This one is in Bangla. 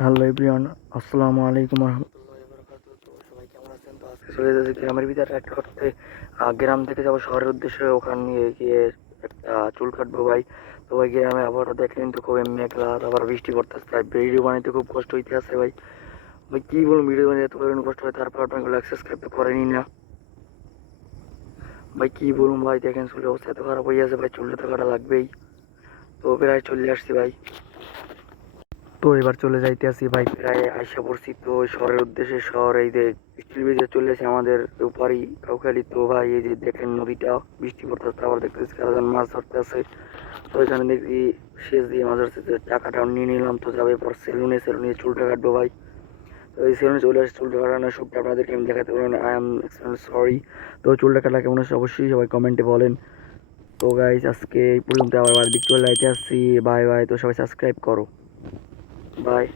হ্যালো এভরিওয়ান, আসসালামু আলাইকুম রহমতুল্লাহি বারাকাতুহু। তো সবাই কেমন আছেন? তো আজকে চলে যাচ্ছি গ্রামের ভিতরে একটা করতে। গ্রাম থেকে যাবো শহরের উদ্দেশ্যে, ওখানে নিয়ে গিয়ে একটা চুল কাটবো ভাই। তো ভাই গ্রামে আবহাওয়াটা দেখলেন তো, খুবই মেঘলা, আবার বৃষ্টি পড়তেছে, তাই ভিডিও বানাইতে খুব কষ্ট হইতে আছে ভাই। ভাই কি বলবো, ভিডিও বানাইতে এত পরিমাণ কষ্ট হয়, তারপর আপনাকে সাবস্ক্রাইব তো করেনি না ভাই। কি বলুন ভাই, দেখেন চুলের অবস্থা এত খারাপ হয়ে আছে ভাই, চুলটা তো কাটা লাগবেই। তো প্রায় চলে আসছি ভাই। তো এবার চলে যাইতে আসি ভাই, প্রায় আইসা পড়ছি তো শহরের উদ্দেশ্যে। শহর এই যে স্টিল ব্রিজে চলে আসে আমাদের উপারি কাউখালি। তো ভাই এই যে দেখেন নদীটা, বৃষ্টি পড়তেছে, আবার দেখতেছি কারাজন মাছ ধরতে আছে। তো এখানে দেখি শেষ দিয়ে মাছ ধরছে, তো টাকাটা নিয়ে নিলাম। তো যাবে পর সেলুনে, সেলুনে চুলটা কাটবো ভাই। তো এই সেলুনে চলে আসছে, চুলটা কাটানোর সবটা আপনাদেরকে আমি দেখাতে পারবো না, আই এম সরি। তো চুলটা কাটা কেমন আছে অবশ্যই সবাই কমেন্টে বলেন। তো গাইজ আজকে এই পর্যন্ত, আবার বাড়ির দিক চলে যাইতে আসছি। Bye bye. তো সবাই সাবস্ক্রাইব করো, বাই।